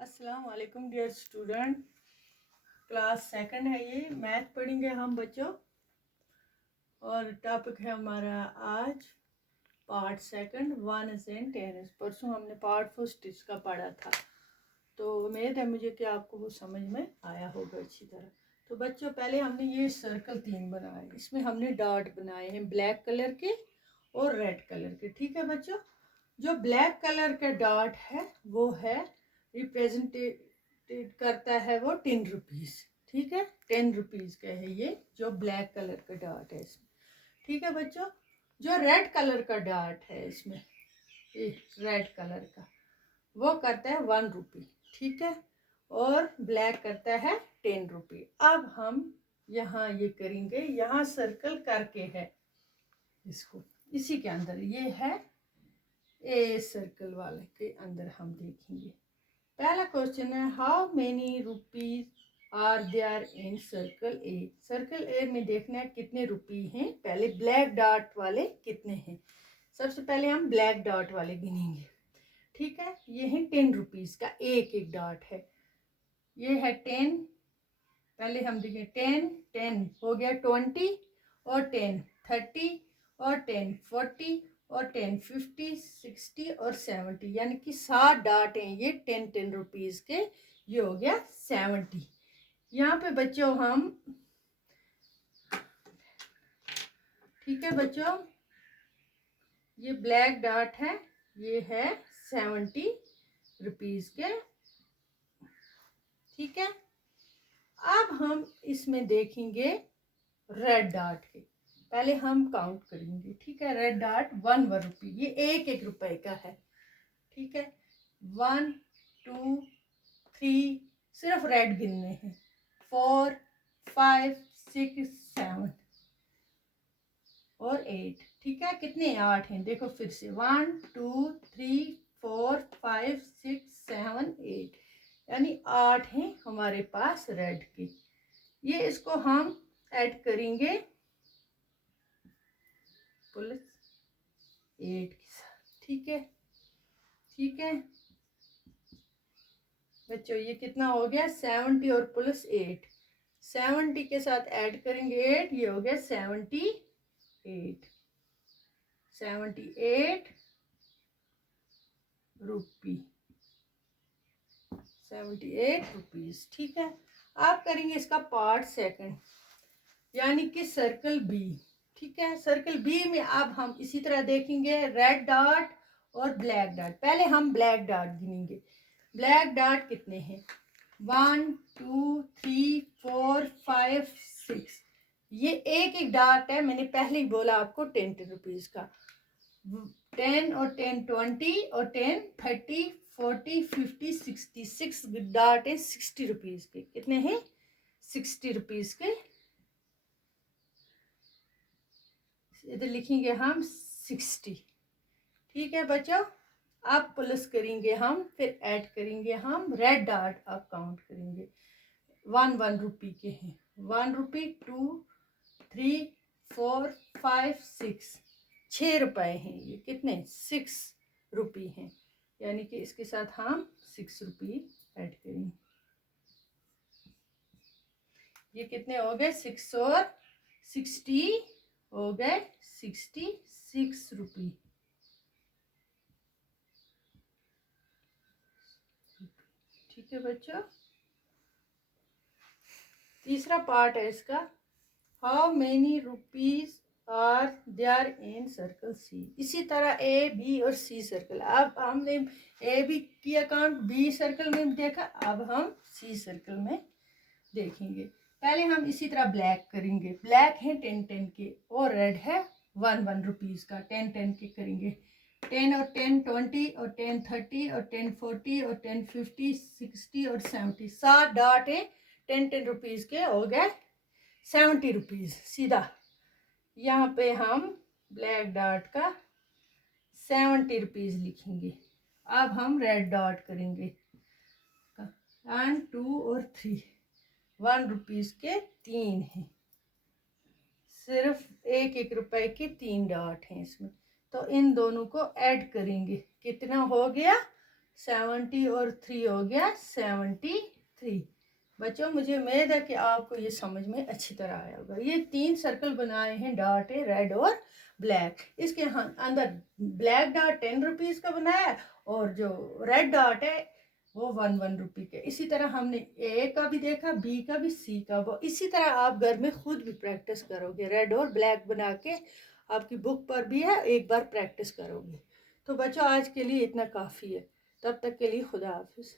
अस्सलाम वालेकुम dear student. Class second है, ये मैथ पढ़ेंगे हम बच्चों। और टॉपिक है हमारा आज part second 1s and 10s। परसों हमने पार्ट फर्स्ट इसका पढ़ा था, तो उम्मीद है मुझे कि आपको वो समझ में आया होगा अच्छी तरह। तो बच्चों पहले हमने ये सर्कल 3 बनाए, इसमें हमने डॉट बनाए हैं ब्लैक कलर के और रेड कलर के। ठीक है बच्चों, जो ब्लैक कलर का डॉट है वो है रिप्रेजेंटेट करता है वो 10 रुपीज़। ठीक है, 10 रुपीज़ का है ये जो ब्लैक कलर का डॉट है इसमें। ठीक है बच्चों, जो रेड कलर का डॉट है इसमें, ये रेड कलर का, वो करता है 1 रुपी। ठीक है, और ब्लैक करता है 10 रुपी। अब हम यहाँ ये करेंगे, यहाँ सर्कल करके है इसको, इसी के अंदर ये है ए सर्कल वाले के अंदर हम देखेंगे। पहला क्वेश्चन है, how many rupees are there in circle A. Circle A में देखना है कितने रुपये हैं। पहले ब्लैक डॉट वाले कितने हैं, सबसे पहले हम ब्लैक डॉट वाले गिनेंगे। ठीक है, ये है 10 रुपीज़ का एक एक डॉट है। ये है 10, पहले हम देखें 10, 10 हो गया 20 और 10 30 और 10 40 और 10 50 60 और 70, यानी कि 7 डॉट हैं ये 10 रुपीज़ के। ये हो गया 70। यहाँ पे बच्चों हम, ठीक है बच्चों, ये ब्लैक डॉट है, ये है 70 रुपीज़ के। ठीक है, अब हम इसमें देखेंगे रेड डॉट के। पहले हम काउंट करेंगे। ठीक है, रेड डॉट 1 रुपी, ये एक एक रुपए का है। ठीक है, 1 2 3, सिर्फ रेड गिनने हैं, 4 5 6 7 और 8। ठीक है, कितने 8 हैं, देखो फिर से 1 2 3 4 5 6 7 8, यानी 8 हैं हमारे पास रेड के। ये इसको हम ऐड करेंगे प्लस 8 के साथ। ठीक है, ठीक है बच्चों, ये कितना हो गया 70 और प्लस 8, 70 के साथ ऐड करेंगे 8, ये हो गया 78 रुपी, 78 रुपीज़। ठीक है, आप करेंगे इसका पार्ट सेकंड, यानी कि सर्कल बी। ठीक है, सर्कल बी में अब हम इसी तरह देखेंगे रेड डॉट और ब्लैक डॉट। पहले हम ब्लैक डॉट गिनेंगे। ब्लैक डॉट कितने हैं, 1 2 3 4 5 6, ये एक एक डॉट है। मैंने पहले ही बोला आपको 10 रुपीज़ का। 10 और 10 20 और 10 30 40 50 60, 6 डॉट है 60 रुपीज़ के। कितने हैं, 60 रुपीज़ के। इधर लिखेंगे हम 60। ठीक है बच्चों, अब प्लस करेंगे हम, फिर ऐड करेंगे हम रेड डॉट, अब काउंट करेंगे 1 रुपी के हैं। 1 रुपी 2 3 4 5 6, 6 रुपए हैं ये। कितने, 6 रुपी हैं, यानी कि इसके साथ हम 6 रुपी ऐड करेंगे। ये कितने हो गए, 6 और 60 हो गए 66 रुपी। ठीक है बच्चों, तीसरा पार्ट है इसका, how many rupees are there in circle C. इसी तरह ए बी और सी सर्कल, अब हमने ए बी की अकाउंट बी सर्कल में देखा, अब हम सी सर्कल में देखेंगे। पहले हम इसी तरह ब्लैक करेंगे। ब्लैक है 10 के और रेड है 1 रुपीज़ का। 10 के करेंगे, 10 और 10 20 और 10 30 और 10 40 और 10 50 60 और 70, 7 डॉट है 10 रुपीज़ के, हो गए 70 रुपीज़। सीधा यहाँ पे हम ब्लैक डॉट का 70 रुपीज़ लिखेंगे। अब हम रेड डॉट करेंगे, 1 2 और 3, 1 रुपीज़ के 3 हैं, सिर्फ एक एक रुपए के 3 डॉट हैं इसमें। तो इन दोनों को ऐड करेंगे, कितना हो गया 70 और 3 हो गया 73। बच्चों मुझे उम्मीद है कि आपको ये समझ में अच्छी तरह आया होगा। ये 3 सर्कल बनाए हैं, डॉट है रेड और ब्लैक। इसके अंदर ब्लैक डॉट 10 रुपीज़ का बनाया है और जो रेड डॉट है वो 1 रुपये के। इसी तरह हमने ए का भी देखा, बी का भी, सी का भी। इसी तरह आप घर में खुद भी प्रैक्टिस करोगे, रेड और ब्लैक बना के आपकी बुक पर भी है, एक बार प्रैक्टिस करोगे। तो बच्चों आज के लिए इतना काफ़ी है, तब तक के लिए खुदा हाफिज़।